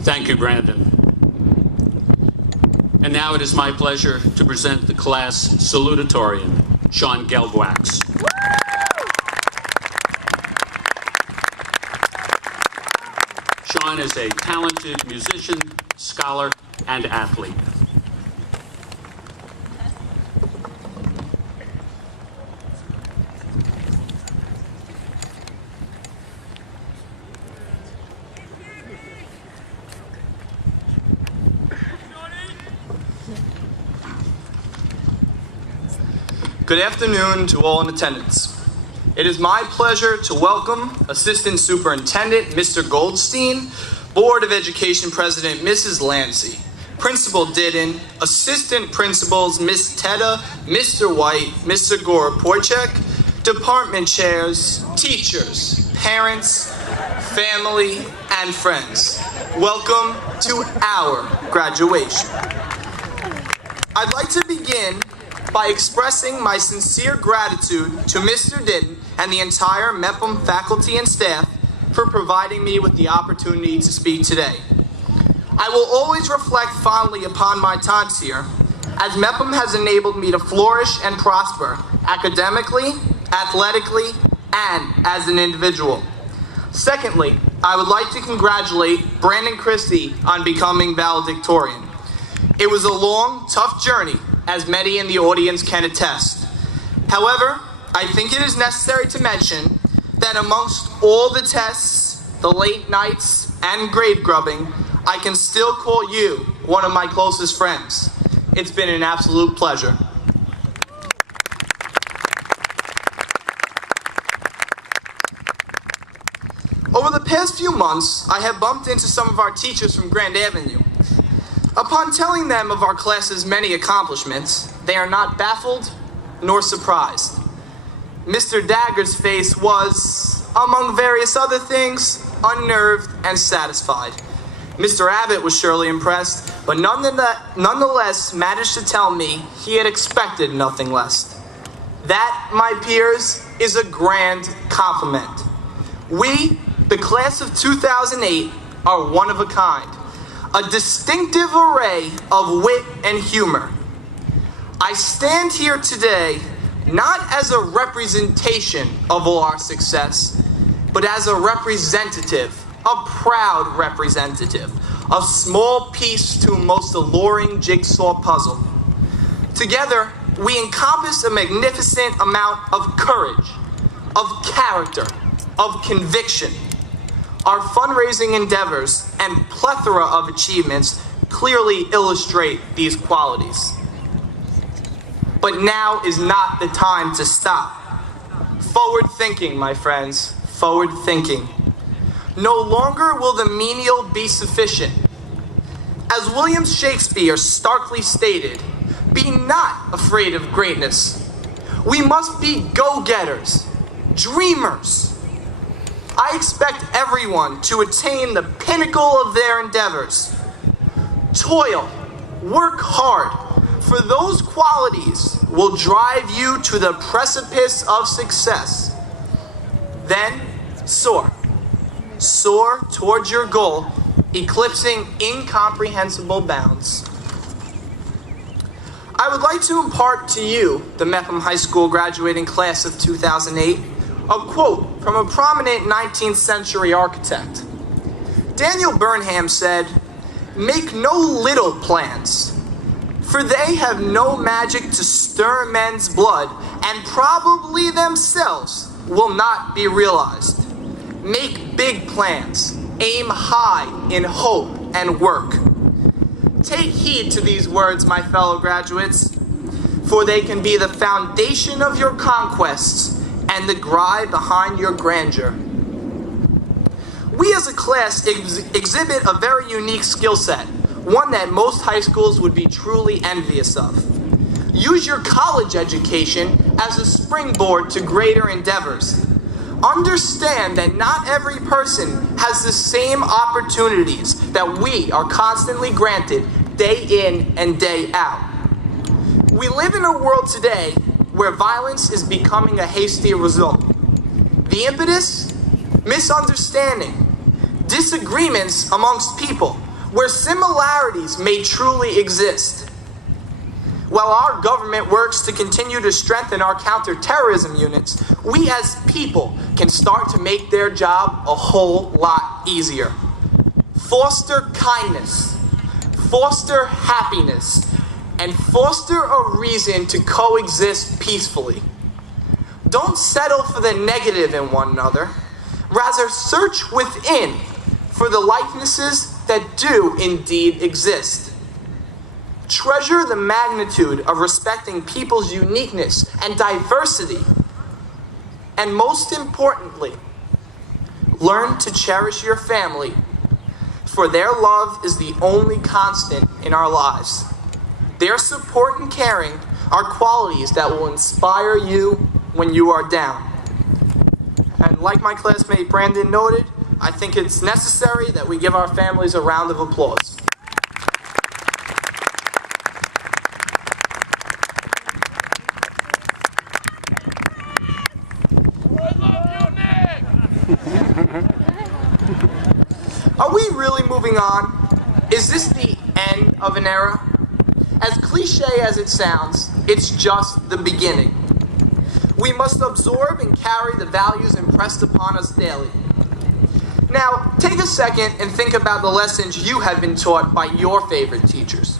Thank you, Brandon. And now it is my pleasure to present the class salutatorian, Sean Gelbwax. Sean is a talented musician, scholar, and athlete. Good afternoon to all in attendance. It is my pleasure to welcome Assistant Superintendent Mr. Goldstein, Board of Education President Mrs. Lancy, Principal Didden, Assistant Principals Ms. Teta, Mr. White, Mr. Goroporchek, Department Chairs, teachers, parents, family, and friends. Welcome to our graduation. I'd like to begin by expressing my sincere gratitude to Mr. Didden and the entire Mepham faculty and staff for providing me with the opportunity to speak today. I will always reflect fondly upon my times here, as Mepham has enabled me to flourish and prosper academically, athletically, and as an individual. Secondly, I would like to congratulate Brandon Christie on becoming valedictorian. It was a long, tough journey, as many in the audience can attest. However, I think it is necessary to mention that amongst all the tests, the late nights, and grade grubbing, I can still call you one of my closest friends. It's been an absolute pleasure. Over the past few months, I have bumped into some of our teachers from Grand Avenue. Upon telling them of our class's many accomplishments, they are not baffled nor surprised. Mr. Dagger's face was, among various other things, unnerved and satisfied. Mr. Abbott was surely impressed, but nonetheless managed to tell me he had expected nothing less. That, my peers, is a grand compliment. We, the class of 2008, are one of a kind. A distinctive array of wit and humor. I stand here today not as a representation of all our success, but as a representative, a proud representative, a small piece to a most alluring jigsaw puzzle. Together, we encompass a magnificent amount of courage, of character, of conviction. Our fundraising endeavors and plethora of achievements clearly illustrate these qualities. But now is not the time to stop. Forward thinking, my friends, forward thinking. No longer will the menial be sufficient. As William Shakespeare starkly stated, be not afraid of greatness. We must be go-getters, dreamers. I expect everyone to attain the pinnacle of their endeavors. Toil, work hard, for those qualities will drive you to the precipice of success. Then soar. Soar towards your goal, eclipsing incomprehensible bounds. I would like to impart to you, the Mepham High School graduating class of 2008, a quote from a prominent 19th century architect. Daniel Burnham said, "Make no little plans, for they have no magic to stir men's blood, and probably themselves will not be realized. Make big plans, aim high in hope and work." Take heed to these words, my fellow graduates, for they can be the foundation of your conquests and the gripe behind your grandeur. We as a class exhibit a very unique skill set, one that most high schools would be truly envious of. Use your college education as a springboard to greater endeavors. Understand that not every person has the same opportunities that we are constantly granted day in and day out. We live in a world today where violence is becoming a hasty result. The impetus? Misunderstanding, disagreements amongst people, where similarities may truly exist. While our government works to continue to strengthen our counterterrorism units, we as people can start to make their job a whole lot easier. Foster kindness, foster happiness, and foster a reason to coexist peacefully. Don't settle for the negative in one another. Rather, search within for the likenesses that do indeed exist. Treasure the magnitude of respecting people's uniqueness and diversity. And most importantly, learn to cherish your family, for their love is the only constant in our lives. Their support and caring are qualities that will inspire you when you are down. And like my classmate Brandon noted, I think it's necessary that we give our families a round of applause. Are we really moving on? Is this the end of an era? As cliche as it sounds, it's just the beginning. We must absorb and carry the values impressed upon us daily. Now, take a second and think about the lessons you have been taught by your favorite teachers.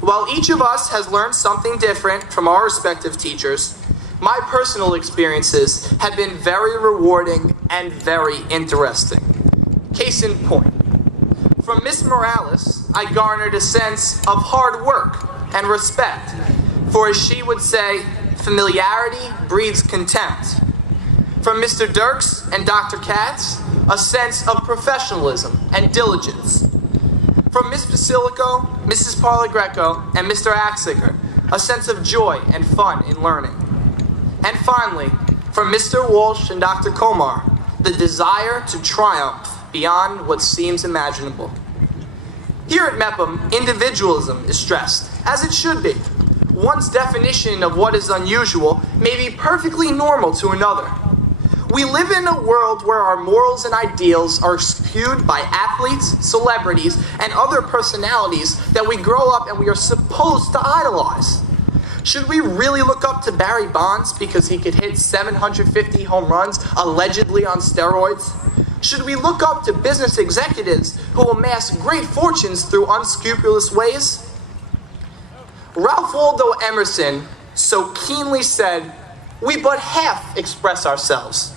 While each of us has learned something different from our respective teachers, my personal experiences have been very rewarding and very interesting. Case in point, from Miss Morales, I garnered a sense of hard work and respect, for as she would say, familiarity breeds contempt. From Mr. Dirks and Dr. Katz, a sense of professionalism and diligence. From Miss Basilico, Mrs. Parla-Greco, and Mr. Axiger, a sense of joy and fun in learning. And finally, from Mr. Walsh and Dr. Komar, the desire to triumph beyond what seems imaginable. Here at Mepham, individualism is stressed, as it should be. One's definition of what is unusual may be perfectly normal to another. We live in a world where our morals and ideals are skewed by athletes, celebrities, and other personalities that we grow up and we are supposed to idolize. Should we really look up to Barry Bonds because he could hit 750 home runs, allegedly on steroids? Should we look up to business executives who amass great fortunes through unscrupulous ways? Ralph Waldo Emerson so keenly said, "We but half express ourselves,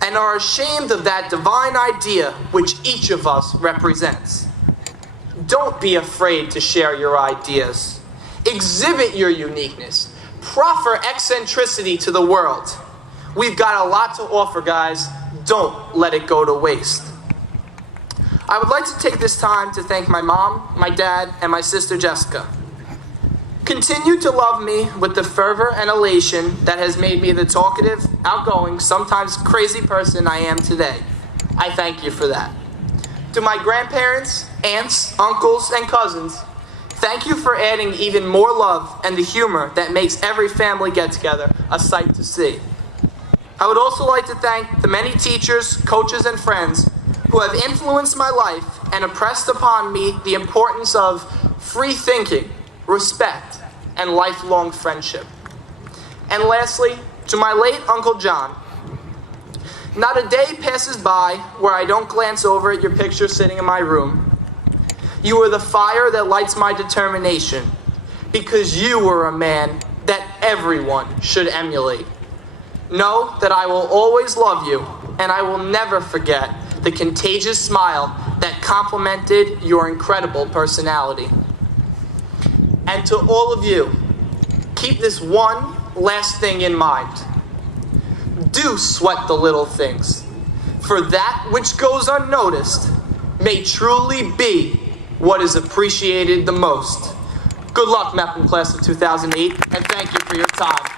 and are ashamed of that divine idea which each of us represents." Don't be afraid to share your ideas. Exhibit your uniqueness. Proffer eccentricity to the world. We've got a lot to offer, guys. Don't let it go to waste. I would like to take this time to thank my mom, my dad, and my sister Jessica. Continue to love me with the fervor and elation that has made me the talkative, outgoing, sometimes crazy person I am today. I thank you for that. To my grandparents, aunts, uncles, and cousins, thank you for adding even more love and the humor that makes every family get-together a sight to see. I would also like to thank the many teachers, coaches, and friends who have influenced my life and impressed upon me the importance of free thinking, respect, and lifelong friendship. And lastly, to my late Uncle John, not a day passes by where I don't glance over at your picture sitting in my room. You are the fire that lights my determination, because you were a man that everyone should emulate. Know that I will always love you, and I will never forget the contagious smile that complemented your incredible personality. And to all of you, keep this one last thing in mind. Do sweat the little things, for that which goes unnoticed may truly be what is appreciated the most. Good luck, Mepham class of 2008, and thank you for your time.